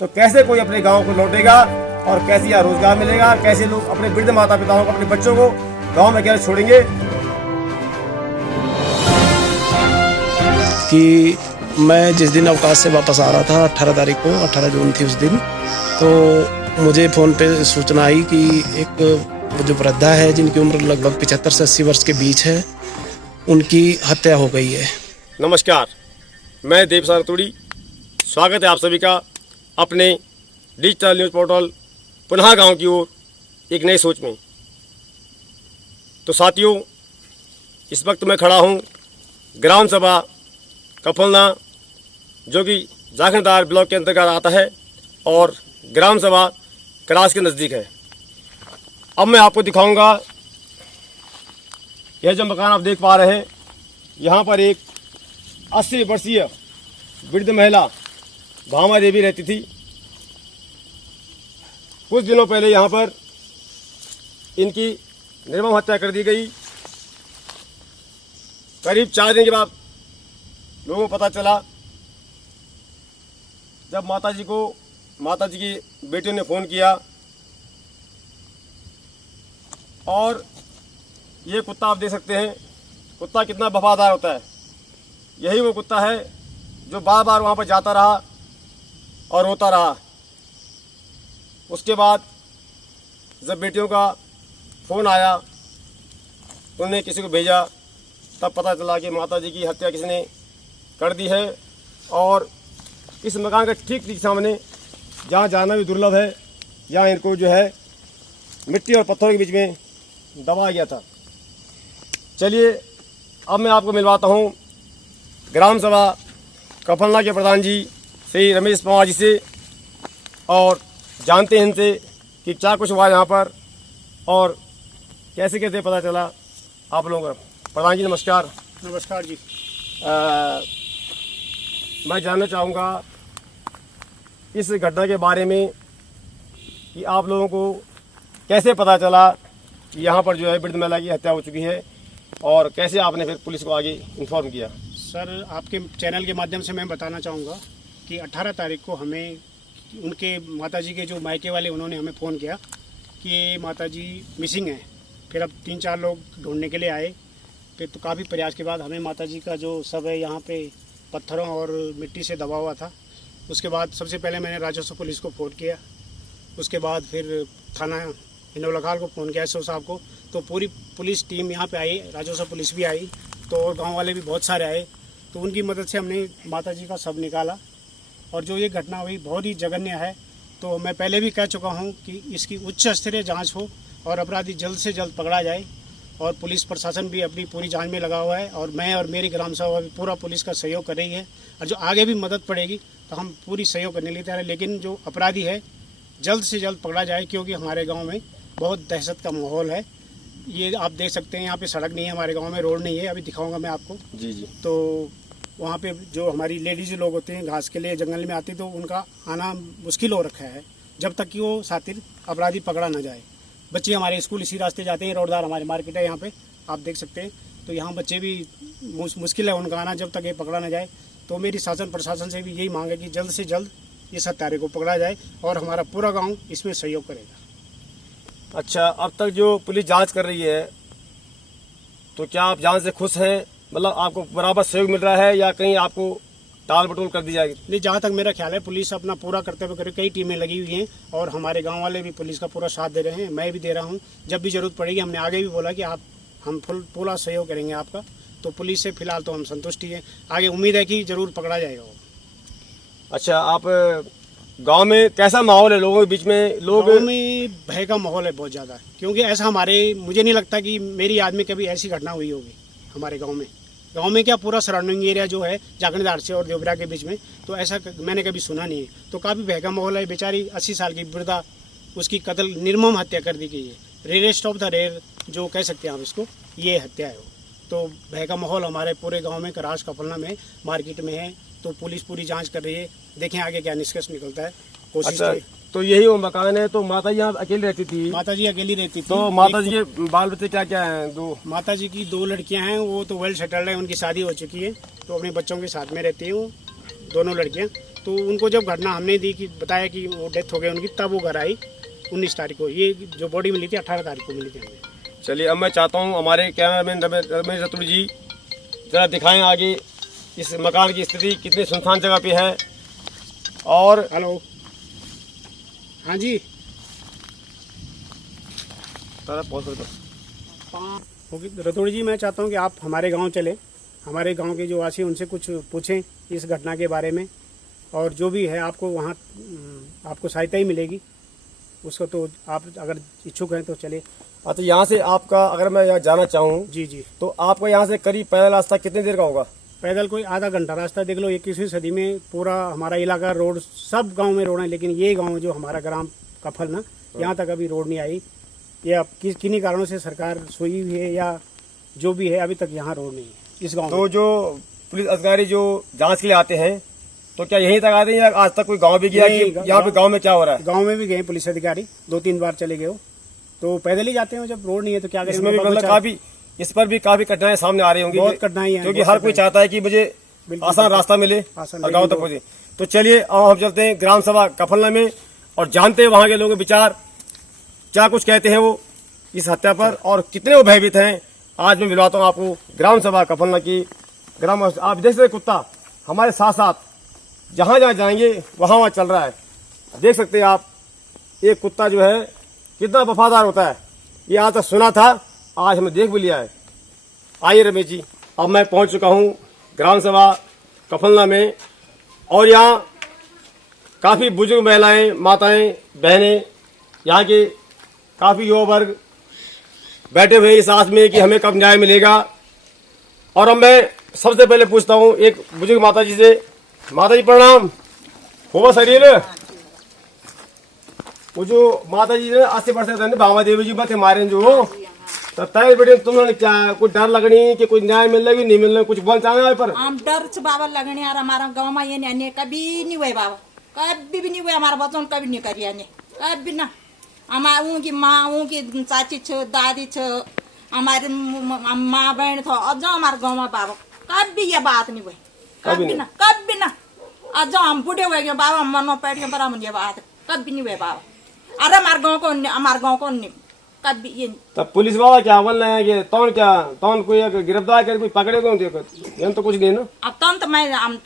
तो कैसे कोई अपने गांव को लौटेगा और कैसे यहाँ रोजगार मिलेगा, कैसे लोग अपने वृद्ध माता पिताओं को, अपने बच्चों को गांव में अकेले छोड़ेंगे। कि मैं जिस दिन अवकाश से वापस आ रहा था 18 तारीख को, 18 जून थी उस दिन, तो मुझे फ़ोन पे सूचना आई कि एक जो वृद्धा है जिनकी उम्र लगभग 75 से 80 वर्ष के बीच है, उनकी हत्या हो गई है। नमस्कार, मैं देवसार तोड़ी, स्वागत है आप सभी का अपने डिजिटल न्यूज़ पोर्टल पुनः गांव की ओर एक नई सोच में। तो साथियों, इस वक्त मैं खड़ा हूं ग्राम सभा कफलना, जो कि जाखनदार ब्लॉक के अंतर्गत आता है और ग्राम सभा क्रास के नज़दीक है। अब मैं आपको दिखाऊंगा यह जो मकान आप देख पा रहे हैं, यहाँ पर एक 80 वर्षीय वृद्ध महिला भामा देवी रहती थी। कुछ दिनों पहले यहाँ पर इनकी निर्मम हत्या कर दी गई। करीब 4 दिन के बाद लोगों को पता चला, जब माता जी की बेटियों ने फ़ोन किया। और ये कुत्ता आप देख सकते हैं, कुत्ता कितना वफादार होता है। यही वो कुत्ता है जो बार बार वहाँ पर जाता रहा और रोता रहा। उसके बाद जब बेटियों का फ़ोन आया, उन्होंने किसी को भेजा, तब पता चला कि माता जी की हत्या किसी ने कर दी है। और इस मकान के ठीक सामने, जहाँ जाना भी दुर्लभ है, जहाँ इनको जो है मिट्टी और पत्थरों के बीच में दबाया गया था। चलिए अब मैं आपको मिलवाता हूँ ग्राम सभा कफलना के प्रधान जी श्री रमेश पवार जी से, और जानते हैं इनसे कि क्या कुछ हुआ यहाँ पर और कैसे कैसे पता चला आप लोगों को। प्रधान जी नमस्कार। नमस्कार जी। मैं जानना चाहूँगा इस घटना के बारे में कि आप लोगों को कैसे पता चला कि यहाँ पर जो है वृद्ध महिला की हत्या हो चुकी है, और कैसे आपने फिर पुलिस को आगे इन्फॉर्म किया। सर, आपके चैनल के माध्यम से मैं बताना चाहूँगा कि 18 तारीख को हमें उनके माताजी के जो मायके वाले, उन्होंने हमें फ़ोन किया कि ये माताजी मिसिंग है। फिर अब 3-4 लोग ढूंढने के लिए आए। फिर तो काफ़ी प्रयास के बाद हमें माताजी का जो शव है यहाँ पे पत्थरों और मिट्टी से दबा हुआ था। उसके बाद सबसे पहले मैंने राजस्व पुलिस को फ़ोन किया, उसके बाद फिर थाना हिंडोलाखाल को फ़ोन किया, एसओ साहब को। तो पूरी पुलिस टीम यहाँ पे आई, राजस्व पुलिस भी आई, तो और गाँव वाले भी बहुत सारे आए। तो उनकी मदद से हमने माताजी का शव निकाला। और जो ये घटना हुई बहुत ही जघन्य है। तो मैं पहले भी कह चुका हूँ कि इसकी उच्च स्तरीय जांच हो और अपराधी जल्द से जल्द पकड़ा जाए। और पुलिस प्रशासन भी अपनी पूरी जांच में लगा हुआ है, और मैं और मेरी ग्राम सभा भी पूरा पुलिस का सहयोग कर रही है। और जो आगे भी मदद पड़ेगी तो हम पूरी सहयोग करने के लिए तैयार है। लेकिन जो अपराधी है जल्द से जल्द पकड़ा जाए, क्योंकि हमारे गाँव में बहुत दहशत का माहौल है। ये आप देख सकते हैं, यहाँ पे सड़क नहीं है, हमारे गाँव में रोड नहीं है। अभी दिखाऊँगा मैं आपको। जी जी। तो वहाँ पे जो हमारी लेडीज लोग होते हैं, घास के लिए जंगल में आते, तो उनका आना मुश्किल हो रखा है जब तक कि वो सातिर अपराधी पकड़ा ना जाए। बच्चे हमारे स्कूल इसी रास्ते जाते हैं, रोडदार हमारी मार्केट है यहाँ पे, आप देख सकते हैं। तो यहाँ बच्चे भी मुश्किल है उनका आना, जब तक ये पकड़ा ना जाए। तो मेरी शासन प्रशासन से भी यही मांग है कि जल्द से जल्द इस हत्यारे को पकड़ा जाए, और हमारा पूरा गाँव इसमें सहयोग करेगा। अच्छा, अब तक जो पुलिस जांच कर रही है, तो क्या आप जांच से खुश हैं? मतलब आपको बराबर सहयोग मिल रहा है या कहीं आपको टाल मटोल कर दी जाएगी? नहीं, जहाँ तक मेरा ख्याल है पुलिस अपना पूरा कर्तव्य करे। कई टीमें लगी हुई हैं और हमारे गांव वाले भी पुलिस का पूरा साथ दे रहे हैं। मैं भी दे रहा हूं। जब भी जरूरत पड़ेगी, हमने आगे भी बोला कि हम पूरा सहयोग करेंगे आपका। तो पुलिस से फिलहाल तो हम संतुष्टि हैं। आगे उम्मीद है कि जरूर पकड़ा जाएगा वो। अच्छा, आप गांव में कैसा माहौल है लोगों के बीच में? गाँव में भय का माहौल है बहुत ज़्यादा, क्योंकि ऐसा मुझे नहीं लगता कि मेरी याद में कभी ऐसी घटना हुई होगी हमारे गाँव में। गांव में क्या, पूरा सराउंडिंग एरिया जो है जाखनदार से और देवरा के बीच में, तो ऐसा मैंने कभी सुना नहीं है। तो काफ़ी भय का माहौल है। बेचारी 80 साल की वृद्धा, उसकी कत्ल, निर्मम हत्या कर दी गई है। रेयरेस्ट ऑफ द रेयर जो कह सकते हैं आप इसको, ये हत्या है वो। तो भय का माहौल हमारे पूरे गांव में, करास कफलना में, मार्केट में है। तो पुलिस पूरी जांच कर रही है, देखें आगे क्या निष्कर्ष निकलता है। कोशिश तो यही वो मकान है। तो माता जी यहाँ अकेली रहती थी? माता जी अकेली रहती थी। तो माता जी के बाल बच्चे क्या क्या हैं? दो माता जी की 2 लड़कियां हैं, वो तो वेल सेटल्ड है, उनकी शादी हो चुकी है। तो अपने बच्चों के साथ में रहती हैं वो दोनों लड़कियां। तो उनको जब घटना हमने दी कि बताया कि वो डेथ हो गई उनकी, तब वो घर आई 19 तारीख को। ये जो बॉडी मिली थी 18 तारीख को मिली थी हमें। चलिए अब मैं चाहता हूँ हमारे कैमरामैन रमेश रतुड़ी जी ज़रा दिखाएं आगे इस मकान की स्थिति कितनी सुनसान जगह पे है। और हेलो, हाँ जी, रतोड़ी जी, मैं चाहता हूँ कि आप हमारे गांव चले, हमारे गांव के जो वासी उनसे कुछ पूछें इस घटना के बारे में, और जो भी है आपको वहाँ आपको सहायता ही मिलेगी उसको। तो आप अगर इच्छुक हैं तो चले। तो यहाँ से आपका अगर मैं यहाँ जाना चाहूँ जी जी, तो आपको यहाँ से करीब पैदल रास्ता कितने देर का होगा? पैदल कोई आधा घंटा रास्ता। देख लो 21वीं सदी में पूरा हमारा इलाका रोड, सब गांव में रोड है, लेकिन ये गांव जो हमारा ग्राम कफल ना, यहाँ तक अभी रोड नहीं आई। ये अब किन्हीं कारणों से सरकार सोई हुई है या जो भी है, अभी तक यहाँ रोड नहीं है इस गांव तो में। जो पुलिस अधिकारी जो जांच के लिए आते हैं तो क्या यहीं तक आते हैं या आज तक कोई गांव भी गया कि यहाँ पे गांव में क्या हो रहा है? गांव में भी गए पुलिस अधिकारी, 2-3 बार चले गए हो, तो पैदल ही जाते हैं जब रोड नहीं है तो क्या करें। इसमें भी मतलब काफी, इस पर भी काफी कठिनाइयां सामने आ रही होंगी, बहुत कठिनाई है, क्योंकि हर कोई चाहता है कि मुझे आसान रास्ता मिले और गाँव तक पहुंचे। तो चलिए अब हम चलते हैं ग्राम सभा कफलना में और जानते हैं वहाँ के लोगों के विचार क्या कुछ कहते हैं वो इस हत्या पर और कितने वो भयभीत हैं। आज मैं मिलवाता हूँ आपको ग्राम सभा कफलना की ग्राम। आप देख सकते कुत्ता हमारे साथ साथ जहाँ जहाँ जाएंगे वहाँ वहाँ चल रहा है। देख सकते हैं आप, एक कुत्ता जो है कितना वफादार होता है, ये आज तक सुना था, आज हमने देख भी लिया है। आइए रमेश जी, अब मैं पहुंच चुका हूं ग्राम सभा कफलना में और यहाँ काफी बुजुर्ग महिलाएं, माताएं, बहनें, यहाँ के काफी युवा वर्ग बैठे हुए इस आस में कि हमें कब न्याय मिलेगा। और अब मैं सबसे पहले पूछता हूँ एक बुजुर्ग माता जी से। माता जी प्रणाम। होगा शरीर वो जो माता जी ने 80% भामा देवी जी मत मारे जो तो तय बेटे तुमने क्या कुछ डर लगनी कि कुछ न्याय मिलना भी नहीं मिलना, कुछ बोल चाहे पर? हम डर से बाबा लगने यार, हमारा गाँव में ये नहीं कभी नहीं हुए बाबा, कभी भी नहीं हुए हमारा बच्चों कभी नहीं करिए कभी ना। हमारे उनकी माँ, उनकी चाची छ, दादी छ, हमारे माँ बहन था, अझ हमारे गाँव में बाबा कभी ये बात नहीं हुई, कभी ना, कभी ना। अझ हम बूढ़े हुए गए बाबा, हम मन में बैठ गए पर ये बात कभी नहीं हुए बाबा। अरे हमारे गाँव को नहीं कभी ये। तब पुलिस वाला क्या बोल रहे हैं कि तौन क्या तौन कोई गिरफ्तार कर कोई पकड़े कौन थे? ये तो कुछ नहीं ना। अब तो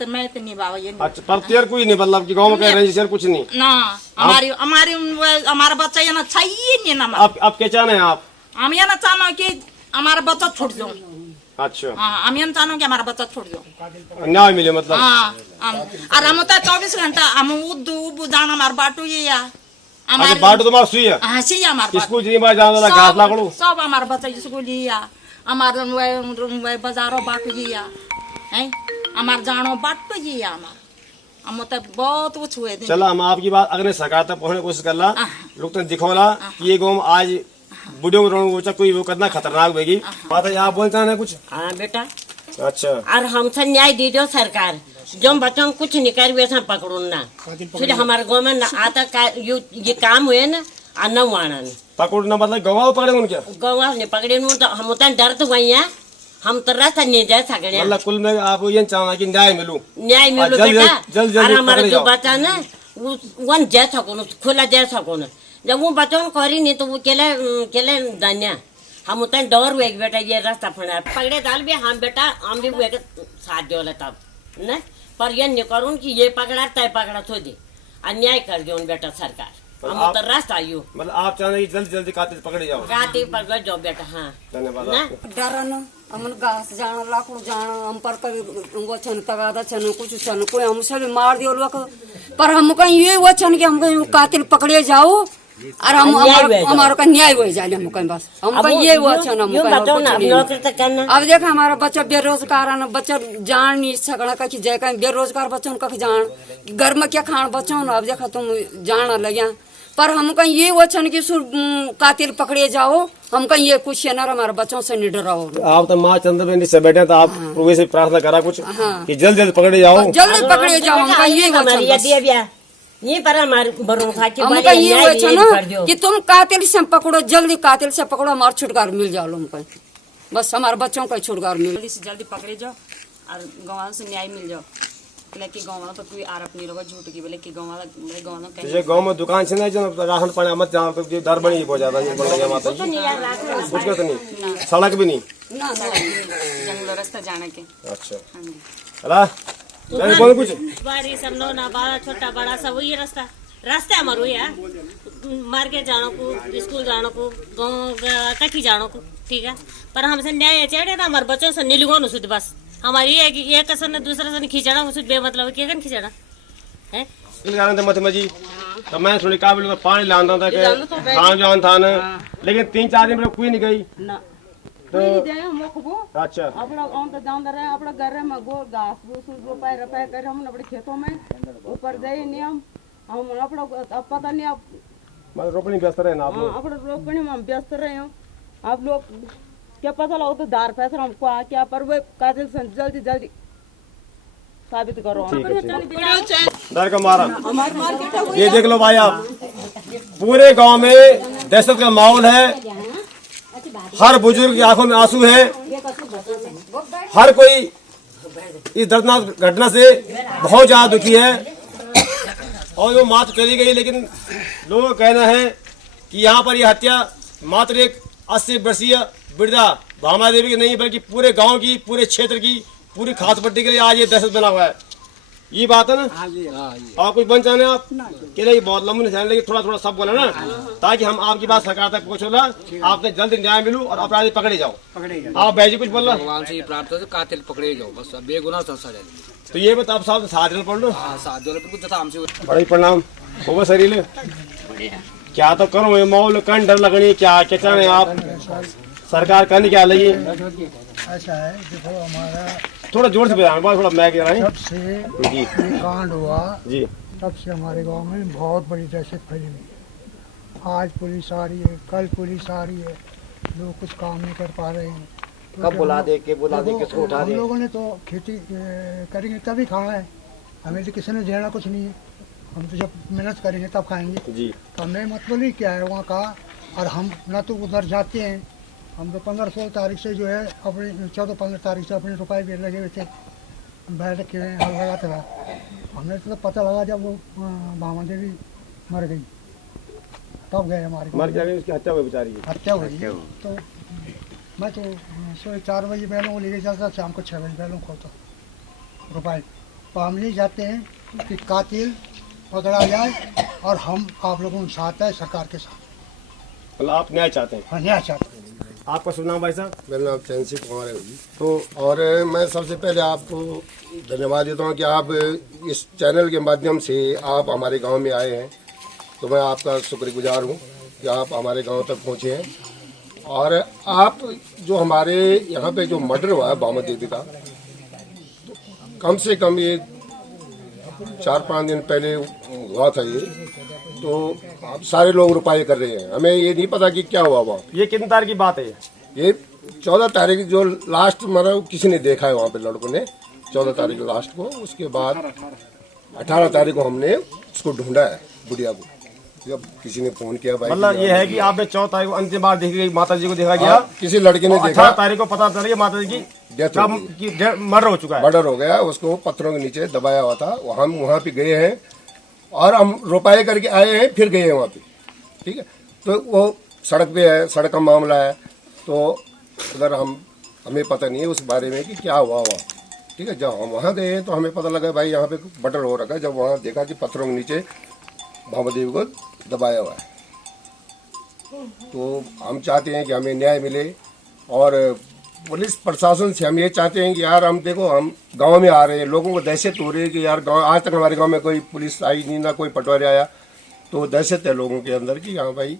मैं तो नहीं बाबा ये नहीं। अच्छा, तब तेर कोई नहीं मतलब कि गांव में कह रहे हैं कुछ नहीं ना। हमारा बच्चा ये ना चाहिए नहीं ना। आप क्या चाहना है आप? हम ये ना चाहना कि हमारा बच्चा छूट जाओ। अच्छा, हाँ, हम ये ना चाहना कि हमारा बच्चा छूट जाओ, न्याय मिले मतलब। हाँ, और हम तो 24 घंटा हम उद्दू जाना हमारा बाटू ये या अच्छा, बाटो तुम्हारा सुई है? हाँ, सही है हमारा स्कूल जितनी बार जाना वाला घास लाकड़ू सब हमारा बच्चा स्कूल लिया, हमारे बाजारों बाटू ये या है, हमारे जानो बाटू ये या हमारा। हम तो बहुत कुछ हुए थे। चला हम आपकी बात अगले सरकार तक पहुंचने की कोशिश कर ला, लोग तो दिखोला कि ये गाँव आज बुढ़ियों को कोई वो कितना खतरनाक होगी। माता जी आप बोलते हैं कुछ? हाँ बेटा, अच्छा, और हमसे न्याय दे दो सरकार, जो बच्चों कुछ नहीं कर वैसा पकड़ो ना, फिर हमारे गाँव में आता ये काम हुए ना न वाणा पकड़ना मतलब गवाह पकड़े उनके गवाह ने पकड़े तो हम उतना डर तो वही है, हम तो रास्ता नहीं जा सकते। मतलब कुल में आप ये चाहना कि न्याय मिलू, न्याय मिलो बेटा। और हमारा जो बच्चा ना वो जा सको खुला जा सको न, जब वो बच्चों को करी नहीं तो वो केले दान्या हम उतना डर हुए बेटा ये रास्ता फड़ा पकड़े डाल भी हम बेटा हम भी हुए साथ दो तब न, पर ये नहीं करूँ कि ये पकड़ा तय पकड़ा थो दे अन्याय कर दो बेटा सरकार। हम तो रास्ता आयु मतलब आप चाहते जल्दी जल्दी कातिल पकड़े जाओ, कातिल पकड़ जाओ बेटा। हाँ, धन्यवाद। डरन हमन घास जाना लाकड़ू जाना हम पर कभी वो छन तगादा छन कुछ छन कोई हमसे भी मार दियो लोग, पर हम कहीं ये वो छन कि हम कहीं कातिल पकड़े जाओ और हम हमारा का न्याय हो जाए। हम कहीं बस हम कहीं ये वो छन हम कहीं। अब देख हमारा बच्चा बेरोजगार है, बच्चा जान नहीं सकना कहीं जाए, कहीं बेरोजगार बच्चों का जान घर में क्या खान बच्चों अब देखा तुम जान लगे, पर हम कहीं ये वो छन कि कातिल पकड़े जाओ, हम कहीं ये कुछ है ना हमारे बच्चों से नहीं डराओ। आप तो माँ चंद्रबेन से बैठे तो आप प्रभु से प्रार्थना करा कुछ कि जल्द जल्द पकड़े जाओ, जल्दी पकड़े जाओ। हम कहीं ये वो ये पर हमारे बरों खा के हमका ये वो छन कि तुम कातिल से पकड़ो, जल्दी कातिल से पकड़ो, हमारा छुटकारा मिल जाओ हमको, बस हमारे बच्चों का छुटकारा मिल जल्दी से जल्दी पकड़े जाओ और गाँव से न्याय मिल जाओ। बोले कि गाँव वाला तो कोई आरोप नहीं होगा झूठ की बोले कि गाँव वाला जैसे गांव में दुकान से नहीं जो राशन पानी मत जहाँ पे दर बनी बहुत ज्यादा ये बढ़ गया माता जी कुछ तो नहीं सड़क भी नहीं ना जंगल रास्ता जाने के। अच्छा अला बोल कुछ बारी सब नो ना बड़ा छोटा बड़ा सब वही रास्ता हमारो है मार्केट जानो को स्कूल जानो को गाँव कठी जानो को ठीक है पर हमसे न्याय चढ़े था हमारे बच्चों से नीलगो न सुध बस हमारी ये है कि एक कसर ने दूसरा से खींचना वो बेमतलब क्या कर खींचना है मत में जी तो मैं थोड़ी काबिल पानी लाना था खान जान था ना लेकिन 3-4 दिन में कोई नहीं गई तो अच्छा अपना रहे अपना घर में गो घास भूस रोपाई रपाई कर हम अपने खेतों में ऊपर गए नियम हम अपना अब पता नहीं अब मतलब रोपनी व्यस्त रहे ना आप लोग अपने रोपनी में हम व्यस्त रहे हो आप लोग क्या पता लगा तो धार पैसा हमको क्या पर वे कातिल जल्दी जल्दी साबित करो डर का मारा ये देख लो भाई आप पूरे गांव में दहशत का माहौल है हर बुजुर्ग की आंखों में आंसू है हर कोई इस दर्दनाक घटना से बहुत ज्यादा दुखी है और वो मात्र चली गई लेकिन लोगों का कहना है कि यहाँ पर यह हत्या मात्र एक 80 वर्षीय वृद्धा भामा देवी की नहीं बल्कि पूरे गांव की पूरे क्षेत्र की पूरी खास पट्टी के लिए आज ये दहशत बना हुआ है ये बात है ना और कुछ बन चाहे आप कि नहीं बहुत लंबी नहीं लेकिन थोड़ा थोड़ा सब बोला ना ताकि हम आपकी बात सरकार तक पहुँचोला आपने जल्द न्याय मिलू और अपराधी पकड़े जाओ आप भाई जी कुछ बोल रहा भगवान से प्रार्थना कातिल पकड़े जाओ बस बेगुनाह सजा तो ये बता आप साहब साथ पढ़ लो हमसे बड़ी प्रणाम हो शरीर क्या तो करो ये माहौल कन डर लगनी क्या चाहे आप सरकार करने क्या लगी ऐसा है देखो हमारा थोड़ा जोर से बताना थोड़ा मैं कह रहा हूँ जब से जी ये कांड हुआ जी तब से हमारे गांव में बहुत बड़ी दहशत फैली हुई है। आज पुलिस आ रही है कल पुलिस आ रही है लोग कुछ काम नहीं कर पा रहे हैं कब बुला दे के किसको उठा हम दे लोगों ने तो खेती करेंगे तभी खाना है हमें तो किसी ने देना कुछ नहीं है हम तो जब मेहनत करेंगे तब खाएंगे जी तो हमें मतलब ही क्या है वहाँ का और हम ना तो उधर जाते हैं हम तो 15-16 तारीख से जो है अपने 14-15 तारीख से अपने रुपए भी लगे हुए थे बैठ के हल लगाते रहा हमें तो पता लगा जब वो भामा देवी मर गई तब गए हमारे मर गया उसकी हत्या हुई बेचारी की हत्या हुई तो मैं तो सुबह 4 बजे बैलों को लेके चलता शाम को 6 बजे बैलों खोलता रुपए तो हम नहीं चाहते हैं कि कातिल पकड़ा जाए और हम आप लोगों के साथ है सरकार के साथ मतलब आप न्याय चाहते हैं हाँ न्याय चाहते हैं आपका शुभ नाम भाई साहब मेरा नाम चैन सिंह कुमार है जी तो और मैं सबसे पहले आपको धन्यवाद देता हूँ कि आप इस चैनल के माध्यम से आप हमारे गांव में आए हैं तो मैं आपका शुक्रगुजार हूँ कि आप हमारे गांव तक पहुँचे हैं और आप जो हमारे यहाँ पे जो मर्डर हुआ है भामा देवी का तो कम से कम ये 4-5 दिन पहले हुआ था ये तो आप सारे लोग रुपये कर रहे हैं हमें ये नहीं पता कि क्या हुआ वहाँ ये कितनी तारीख की बात है ये 14 तारीख जो लास्ट मतलब किसी ने देखा है वहाँ पे लड़कों ने 14 तारीख लास्ट को उसके बाद 18 तारीख को हमने उसको ढूंढा है बुढ़िया को जब किसी ने फोन किया भाई मतलब ये है कि आपने 14 तारीख को अंतिम बार देखी गई माता जी को देखा गया किसी लड़के ने देखा 18 तारीख को पता चला माता जी की मर्डर हो चुका है मर्डर हो गया उसको पत्थरों के नीचे दबाया हुआ था हम वहाँ पे गए हैं और हम रुपये करके आए हैं फिर गए हैं वहाँ पे ठीक है तो वो सड़क पे है सड़क का मामला है तो उधर हमें पता नहीं है उस बारे में कि क्या हुआ ठीक है जब हम वहाँ गए हैं तो हमें पता लगा भाई यहाँ पे मर्डर हो रखा है जब वहाँ देखा कि पत्थरों के नीचे भामा देवी को दबाया हुआ है तो हम चाहते हैं कि हमें न्याय मिले और पुलिस प्रशासन से हम ये चाहते हैं कि यार हम देखो हम गांव में आ रहे हैं लोगों को दहशत हो रही है कि यार गांव आज तक हमारे गांव में कोई पुलिस आई नहीं ना कोई पटवारी आया तो दहशत है लोगों के अंदर कि हाँ भाई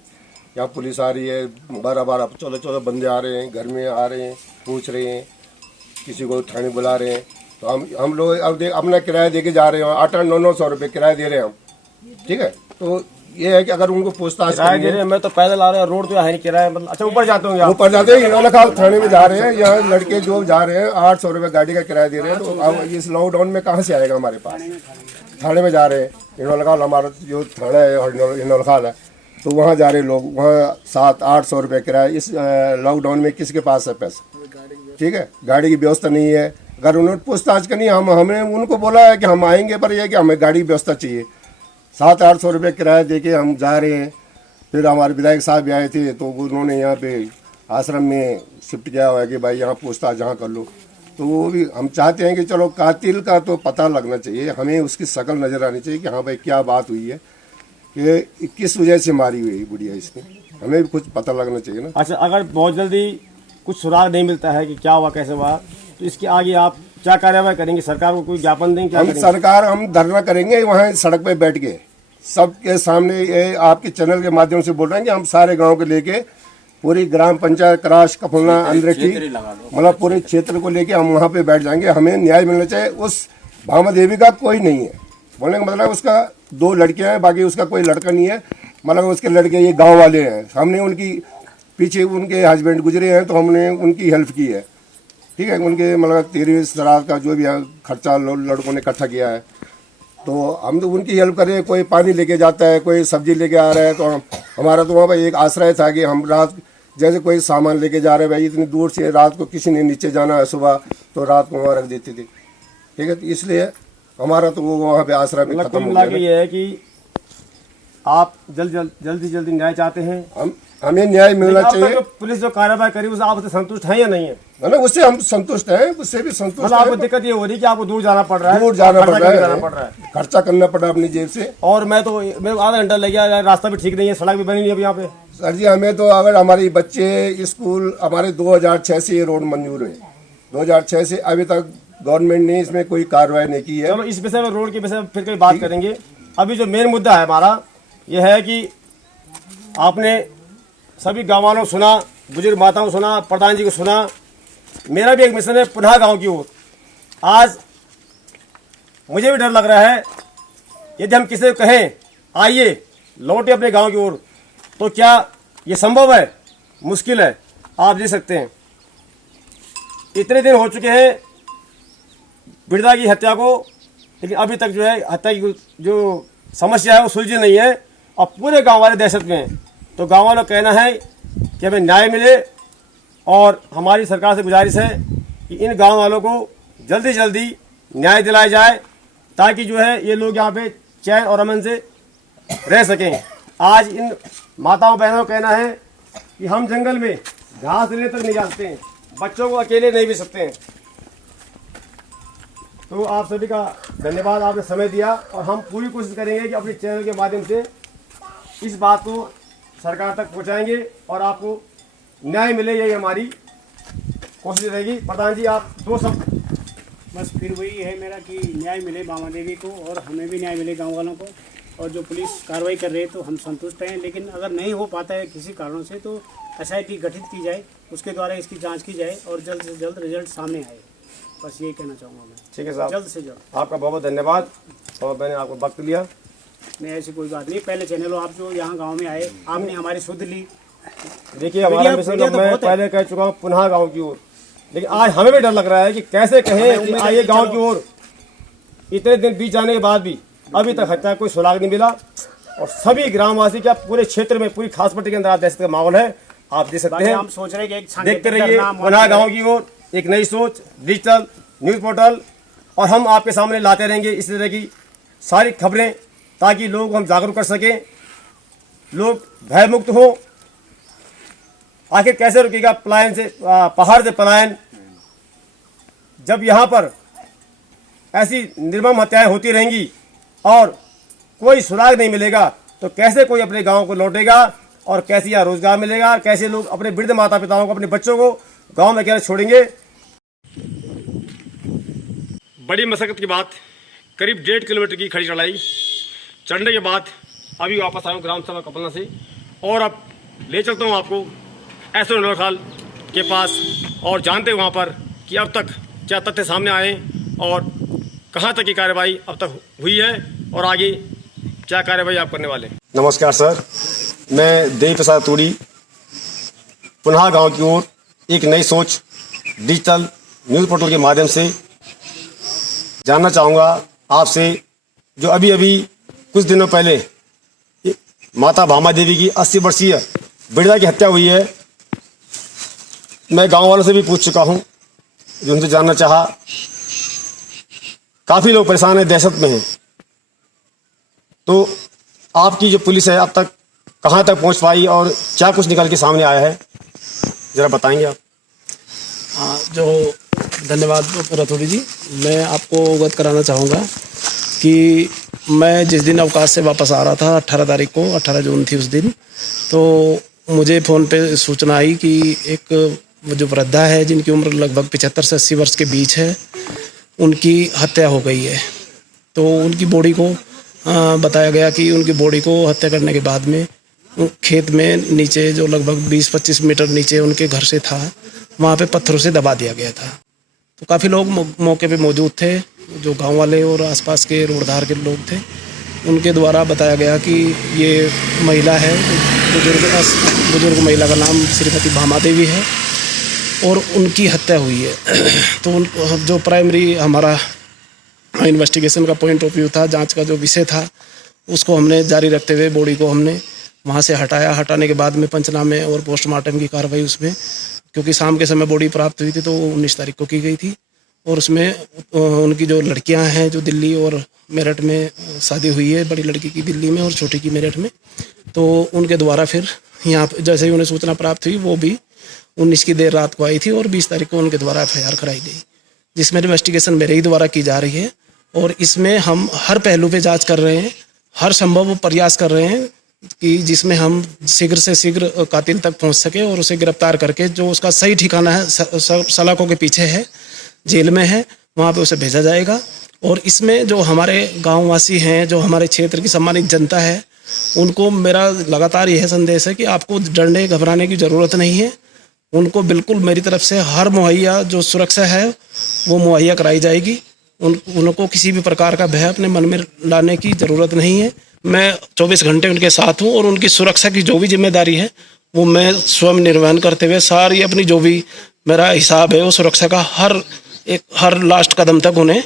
यहाँ पुलिस आ रही है 12-12 14-14 बंदे आ रहे हैं घर में आ रहे हैं पूछ रहे हैं किसी को थाने बुला रहे हैं तो हम लोग अब अपना किराया दे के जा रहे हैं 800-900 रुपये किराया दे रहे हैं हम ठीक है तो ये है कि अगर उनको पूछताछ दे रहे हैं मैं तो पैदल आ रहा हूँ रोड तो है नहीं किराया मतलब अच्छा ऊपर जाते होंगे ऊपर जाते हैं इनोलखाल थाने में जा रहे हैं यहाँ लड़के जो जा रहे हैं 800 रुपये गाड़ी का किराया दे रहे हैं तो अब इस लॉकडाउन में कहाँ से आएगा हमारे पास थाने में जा रहे हैं इनोलखाल हमारा जो थाना है इनोलखाल है तो वहाँ जा रहे लोग वहाँ 700-800 रुपये किराया इस लॉकडाउन में किसके पास है पैसा ठीक है गाड़ी की व्यवस्था नहीं है अगर उन्होंने पूछताछ करनी, हमने उनको बोला है कि हम आएंगे, पर यह है कि हमें गाड़ी व्यवस्था चाहिए। 700-800 रुपये किराया दे के हम जा रहे हैं। फिर हमारे विधायक साहब भी आए थे, तो उन्होंने यहाँ पे आश्रम में शिफ्ट किया हुआ है कि भाई यहाँ पूछताछ जहाँ कर लो। तो वो भी हम चाहते हैं कि चलो कातिल का तो पता लगना चाहिए, हमें उसकी शक्ल नज़र आनी चाहिए कि हाँ भाई क्या बात हुई है, कि किस वजह से मारी हुई गुड़िया इसने, हमें भी कुछ पता लगना चाहिए ना। अच्छा, अगर बहुत जल्दी कुछ सुराग नहीं मिलता है कि क्या हुआ कैसे हुआ, तो इसके आगे आप क्या कार्रवाई करेंगे? सरकार को कोई ज्ञापन देंगे? क्या करेंगे? सरकार हम धरना करेंगे वहाँ सड़क पे बैठ के, सबके सामने। ये आपके चैनल के माध्यम से बोल रहे हैं कि हम सारे गांव के लेके पूरी ग्राम पंचायत क्राश कफलना अंद्रेठी मतलब पूरे क्षेत्र को लेके हम वहाँ पे बैठ जाएंगे। हमें न्याय मिलना चाहिए। उस भामा देवी का कोई नहीं है, बोलने का मतलब उसका 2 लड़कियां हैं, बाकी उसका कोई लड़का नहीं है। मतलब उसके लड़के ये गांव वाले हैं, हमने उनकी पीछे उनके हस्बैंड गुजरे हैं तो हमने उनकी हेल्प की है, ठीक है। उनके मतलब 13वीं श्राद्ध का जो भी खर्चा लड़कों ने इकट्ठा किया है, तो हम तो उनकी हेल्प करें। कोई पानी लेके जाता है, कोई सब्जी लेके आ रहा है, तो हमारा तो वहाँ पर एक आश्रय था कि हम रात जैसे कोई सामान लेके जा रहे हैं, भाई इतनी दूर से रात को किसी ने नीचे जाना है सुबह, तो रात को वहाँ रख देती थी, ठीक है। तो इसलिए हमारा तो वो वहाँ पे आश्रय में खत्म हो गया। ये है कि आप जल्दी न्याय चाहते हैं? हमें न्याय मिलना चाहिए। जो पुलिस जो कार्रवाई करी उससे आप संतुष्ट हैं या नहीं है? मतलब उससे हम संतुष्ट हैं, उससे भी संतुष्ट मतलब आपको दिक्कत ये हो रही है कि आपको दूर जाना पड़ रहा है, दूर जाना पड़ रहा है, खर्चा करना पड़ रहा है अपनी जेब से। और मैं आधा घंटा लग गया, रास्ता भी ठीक नहीं है, सड़क भी बनी नहीं है यहाँ पे। सर जी, हमें तो अगर हमारे बच्चे स्कूल हमारे 2006 से ये रोड मंजूर है, 2006 से अभी तक गवर्नमेंट ने इसमें कोई कार्रवाई नहीं की है। चलो इस विषय में, रोड के विषय में फिर कभी बात करेंगे। अभी जो मेन मुद्दा है हमारा यह है कि आपने सभी गाँव वालों को सुना, बुजुर्ग माताओं को सुना, प्रधान जी को सुना। मेरा भी एक मिशन है पुनः गांव की ओर। आज मुझे भी डर लग रहा है, यदि हम किसी को कहें आइए लौटे अपने गांव की ओर, तो क्या ये संभव है? मुश्किल है। आप देख सकते हैं इतने दिन हो चुके हैं बिरदा की हत्या को, लेकिन अभी तक जो है हत्या की जो समस्या है वो सुलझी नहीं है, और पूरे गांव वाले दहशत में हैं। तो गांव वालों का कहना है कि हमें न्याय मिले, और हमारी सरकार से गुजारिश है कि इन गांव वालों को जल्दी से जल्दी न्याय दिलाया जाए, ताकि जो है ये लोग यहाँ पे चैन और अमन से रह सकें। आज इन माताओं बहनों का कहना है कि हम जंगल में घास लेने तक नहीं जाते हैं, बच्चों को अकेले नहीं भेज सकते हैं। तो आप सभी का धन्यवाद, आपने समय दिया, और हम पूरी कोशिश करेंगे कि अपने चैनल के माध्यम से इस बात को सरकार तक पहुंचाएंगे और आपको न्याय मिले, यही हमारी कोशिश रहेगी। प्रधान जी, आप 2 शब्द। बस फिर वही है मेरा कि न्याय मिले भामा देवी को, और हमें भी न्याय मिले गांव वालों को। और जो पुलिस कार्रवाई कर रही है तो हम संतुष्ट हैं, लेकिन अगर नहीं हो पाता है किसी कारणों से तो SIT गठित की जाए, उसके द्वारा इसकी जांच की जाए और जल्द से जल्द रिजल्ट सामने आए। बस यही कहना चाहूँगा मैं। ठीक है साहब, जल्द से जल्द। आपका बहुत बहुत धन्यवाद, और मैंने आपको वक्त लिया। नहीं, ऐसी कोई बात नहीं। पहले चैनलों आप जो यहाँ गाँव में आए, आपने हमारी सुध ली। देखिए, हमारा मिशन मैं पहले कह चुका हूँ पुनः गांव की ओर, लेकिन आज हमें भी डर लग रहा है कि कैसे कहें आइए गांव की ओर। इतने दिन बीत जाने के बाद भी अभी तक हत्या कोई सुराग नहीं मिला, और सभी ग्रामवासी क्या पूरे क्षेत्र में, पूरी खासपट्टी के अंदर दहशत का माहौल है। आप देख सकते हैं। हम सोच रहे हैं कि देखते रहिए पुनः गाँव की ओर, एक नई सोच, डिजिटल न्यूज पोर्टल, और हम आपके सामने लाते रहेंगे इस तरह की सारी खबरें, ताकि लोग हम जागरूक कर सकें, लोग भयमुक्त हों। आखिर कैसे रुकेगा पलायन से, पहाड़ से पलायन, जब यहाँ पर ऐसी निर्मम हत्याएं होती रहेंगी और कोई सुराग नहीं मिलेगा, तो कैसे कोई अपने गांव को लौटेगा, और कैसे यहाँ रोजगार मिलेगा, कैसे लोग अपने वृद्ध माता पिताओं को, अपने बच्चों को गांव में अकेले छोड़ेंगे। बड़ी मशक्कत के बाद करीब 1.5 किलोमीटर की खड़ी चढ़ाई चढ़ने के बाद अभी वापस आया हूँ ग्राम सभा कपलना से, और अब ले चलता हूँ आपको एसओ नौखाल के पास, और जानते हैं वहाँ पर कि अब तक क्या तथ्य सामने आए और कहाँ तक की कार्रवाई अब तक हुई है, और आगे क्या कार्रवाई आप करने वाले हैं। नमस्कार सर, मैं देवी प्रसाद तूड़ी, पुनः गांव की ओर एक नई सोच डिजिटल न्यूज़ पोर्टल के माध्यम से जानना चाहूँगा आपसे, जो अभी अभी कुछ दिनों पहले माता भामा देवी की 80 वर्षीय बिरदा की हत्या हुई है। मैं गांव वालों से भी पूछ चुका हूं जो उनसे जानना चाहा। काफ़ी लोग परेशान हैं, दहशत में हैं। तो आपकी जो पुलिस है अब तक कहाँ तक पहुँच पाई और क्या कुछ निकल के सामने आया है, ज़रा बताएंगे आप? हाँ, जो धन्यवाद रतौड़ी जी। मैं आपको अवगत कराना चाहूँगा कि मैं जिस दिन अवकाश से वापस आ रहा था 18 तारीख को, 18 जून थी उस दिन, तो मुझे फ़ोन पे सूचना आई कि एक जो वृद्धा है जिनकी उम्र लगभग 75 से 80 वर्ष के बीच है, उनकी हत्या हो गई है। तो उनकी बॉडी को बताया गया कि उनकी बॉडी को हत्या करने के बाद में खेत में नीचे जो लगभग 20-25 मीटर नीचे उनके घर से था, वहाँ पे पत्थरों से दबा दिया गया था। तो काफ़ी लोग मौके पे मौजूद थे, जो गांव वाले और आसपास के रोडधार के लोग थे। उनके द्वारा बताया गया कि ये महिला है, बुजुर्ग महिला का नाम श्रीमती भामा देवी है और उनकी हत्या हुई है। तो जो प्राइमरी हमारा इन्वेस्टिगेशन का पॉइंट ऑफ व्यू था, जांच का जो विषय था, उसको हमने जारी रखते हुए बॉडी को हमने वहाँ से हटाया। हटाने के बाद में पंचनामे और पोस्टमार्टम की कार्रवाई उसमें, क्योंकि शाम के समय बॉडी प्राप्त हुई थी तो 19 तारीख को की गई थी। और उसमें उनकी जो लड़कियां हैं जो दिल्ली और मेरठ में शादी हुई है, बड़ी लड़की की दिल्ली में और छोटी की मेरठ में, तो उनके द्वारा फिर यहाँ जैसे ही उन्हें सूचना प्राप्त हुई वो भी 19 की देर रात को आई थी और 20 तारीख को उनके द्वारा FIR कराई गई, जिसमें इन्वेस्टिगेशन मेरे ही द्वारा की जा रही है। और इसमें हम हर पहलू पे जांच कर रहे हैं, हर संभव प्रयास कर रहे हैं कि जिसमें हम शीघ्र से शीघ्र कातिल तक पहुंच सके और उसे गिरफ्तार करके जो उसका सही ठिकाना है, सलाखों के पीछे है, जेल में है, वहाँ पे उसे भेजा जाएगा। और इसमें जो हमारे गांववासी हैं, जो हमारे क्षेत्र की सम्मानित जनता है, उनको मेरा लगातार यह संदेश है कि आपको डरने घबराने की ज़रूरत नहीं है। उनको बिल्कुल मेरी तरफ से हर मुहैया जो सुरक्षा है वो मुहैया कराई जाएगी। उनको किसी भी प्रकार का भय अपने मन में लाने की ज़रूरत नहीं है। मैं 24 घंटे उनके साथ हूँ और उनकी सुरक्षा की जो भी जिम्मेदारी है वो मैं स्वयं निर्वहन करते हुए सारी अपनी जो भी मेरा हिसाब है वो सुरक्षा का हर लास्ट कदम तक उन्हें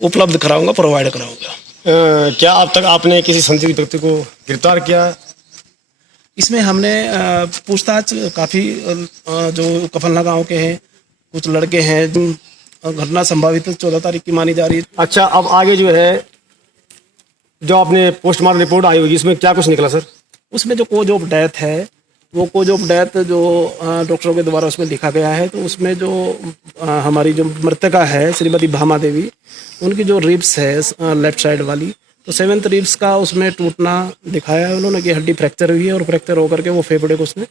उपलब्ध कराऊंगा, प्रोवाइड कराऊंगा। क्या अब तक आपने किसी संदिग्ध व्यक्ति को गिरफ्तार किया? इसमें हमने पूछताछ काफ़ी जो कफलना गांव के हैं, कुछ लड़के हैं, घटना संभावित 14 तारीख की मानी जा रही है। अच्छा, अब आगे जो है जो आपने पोस्टमार्टम रिपोर्ट आई होगी, इसमें क्या कुछ निकला सर? उसमें जो कोज ऑफ डेथ है, वो कोज ऑफ डेथ जो डॉक्टरों के द्वारा उसमें लिखा गया है, तो उसमें जो हमारी जो मृतका है श्रीमती भामा देवी, उनकी जो रिब्स है लेफ्ट साइड वाली, तो 7th रिब्स का उसमें टूटना दिखाया है उन्होंने कि हड्डी फ्रैक्चर हुई है और फ्रैक्चर होकर के वो फेफड़े को उसने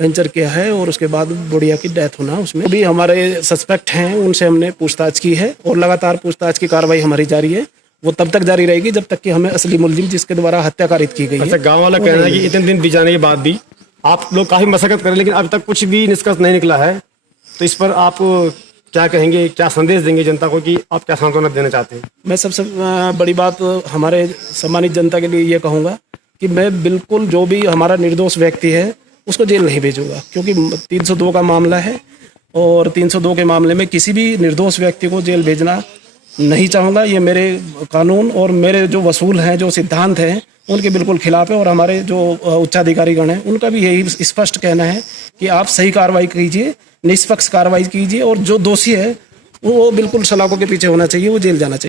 पंचर किया है और उसके बाद बुढ़िया की डेथ होना। उसमें भी हमारे सस्पेक्ट हैं, उनसे हमने पूछताछ की है और लगातार पूछताछ की कार्रवाई हमारी जारी है। वो तब तक जारी रहेगी जब तक कि हमें असली मुलजिम जिसके द्वारा हत्या कारित की गई है। अच्छा, गाँव वाला कह रहा है कि इतने दिन बीत जाने के बाद भी आप लोग काफ़ी मशक्कत करें लेकिन अभी तक कुछ भी निष्कर्ष नहीं निकला है, तो इस पर आप क्या कहेंगे, क्या संदेश देंगे जनता को, कि आप क्या सांत्वना देना चाहते हैं? मैं सबसे बड़ी बात हमारे सम्मानित जनता के लिए ये कहूँगा कि मैं बिल्कुल जो भी हमारा निर्दोष व्यक्ति है उसको जेल नहीं भेजूंगा, क्योंकि 302 का मामला है और 302 के मामले में किसी भी निर्दोष व्यक्ति को जेल भेजना नहीं चाहूँगा। ये मेरे कानून और मेरे जो वसूल हैं, जो सिद्धांत हैं, उनके बिल्कुल खिलाफ है। और हमारे जो उच्चाधिकारीगण हैं उनका भी यही स्पष्ट कहना है कि आप सही कार्रवाई कीजिए, निष्पक्ष कार्रवाई कीजिए और जो दोषी है वो बिल्कुल सलाखों के पीछे होना चाहिए, वो जेल जाना चाहिए।